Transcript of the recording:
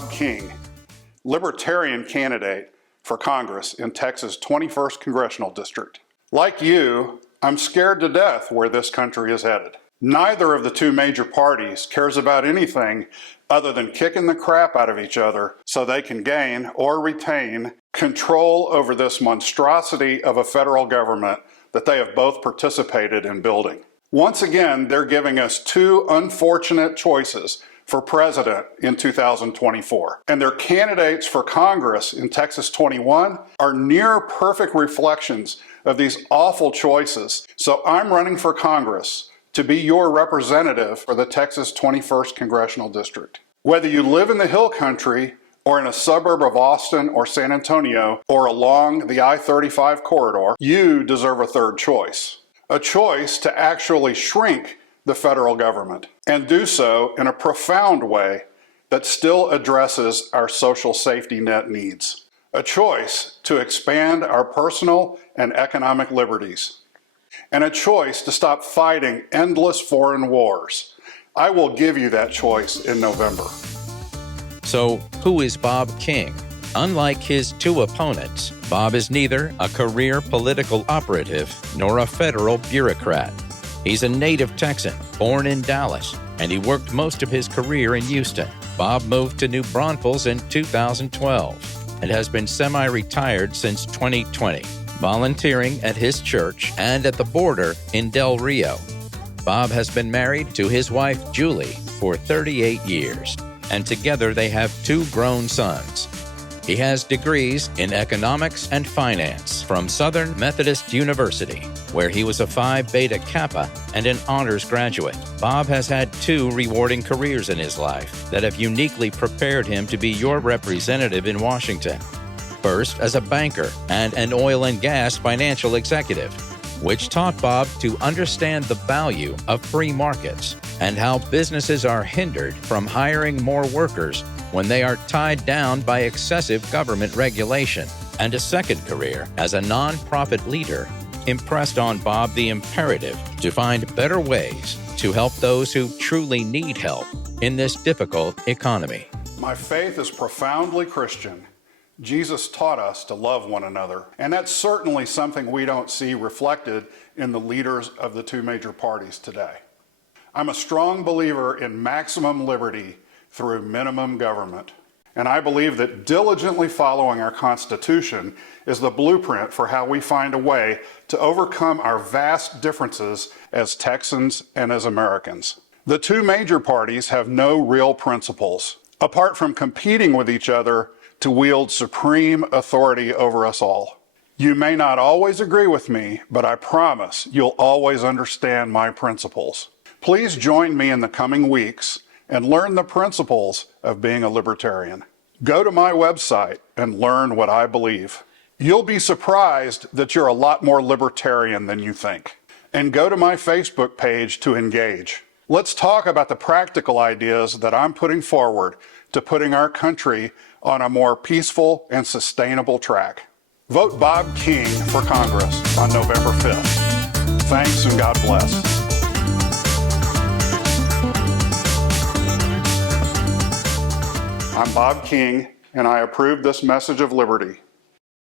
Bob King, Libertarian candidate for Congress in Texas' 21st Congressional District. Like you, I'm scared to death where this country is headed. Neither of the two major parties cares about anything other than kicking the crap out of each other so they can gain or retain control over this monstrosity of a federal government that they have both participated in building. Once again, they're giving us two unfortunate choices for president in 2024. And their candidates for Congress in Texas 21 are near perfect reflections of these awful choices. So I'm running for Congress to be your representative for the Texas 21st Congressional District. Whether you live in the Hill Country or in a suburb of Austin or San Antonio or along the I-35 corridor, you deserve a third choice. A choice to actually shrink the federal government and do so in a profound way that still addresses our social safety net needs. A choice to expand our personal and economic liberties. And a choice to stop fighting endless foreign wars. I will give you that choice in November. So, who is Bob King? Unlike his two opponents, Bob is neither a career political operative nor a federal bureaucrat. He's a native Texan, born in Dallas, and he worked most of his career in Houston. Bob moved to New Braunfels in 2012 and has been semi-retired since 2020, volunteering at his church and at the border in Del Rio. Bob has been married to his wife, Julie, for 38 years, and together they have two grown sons. He has degrees in economics and finance from Southern Methodist University, where he was a Phi Beta Kappa and an honors graduate. Bob has had two rewarding careers in his life that have uniquely prepared him to be your representative in Washington. First, as a banker and an oil and gas financial executive, which taught Bob to understand the value of free markets and how businesses are hindered from hiring more workers when they are tied down by excessive government regulation. And a second career as a nonprofit leader impressed on Bob the imperative to find better ways to help those who truly need help in this difficult economy. My faith is profoundly Christian. Jesus taught us to love one another, and that's certainly something we don't see reflected in the leaders of the two major parties today. I'm a strong believer in maximum liberty through minimum government, and I believe that diligently following our Constitution is the blueprint for how we find a way to overcome our vast differences as Texans and as Americans. The two major parties have no real principles, apart from competing with each other to wield supreme authority over us all. You may not always agree with me, but I promise you'll always understand my principles. Please join me in the coming weeks and learn the principles of being a libertarian. Go to my website and learn what I believe. You'll be surprised that you're a lot more libertarian than you think. And go to my Facebook page to engage. Let's talk about the practical ideas that I'm putting forward to putting our country on a more peaceful and sustainable track. Vote Bob King for Congress on November 5th. Thanks and God bless. I'm Bob King, and I approve this message of liberty.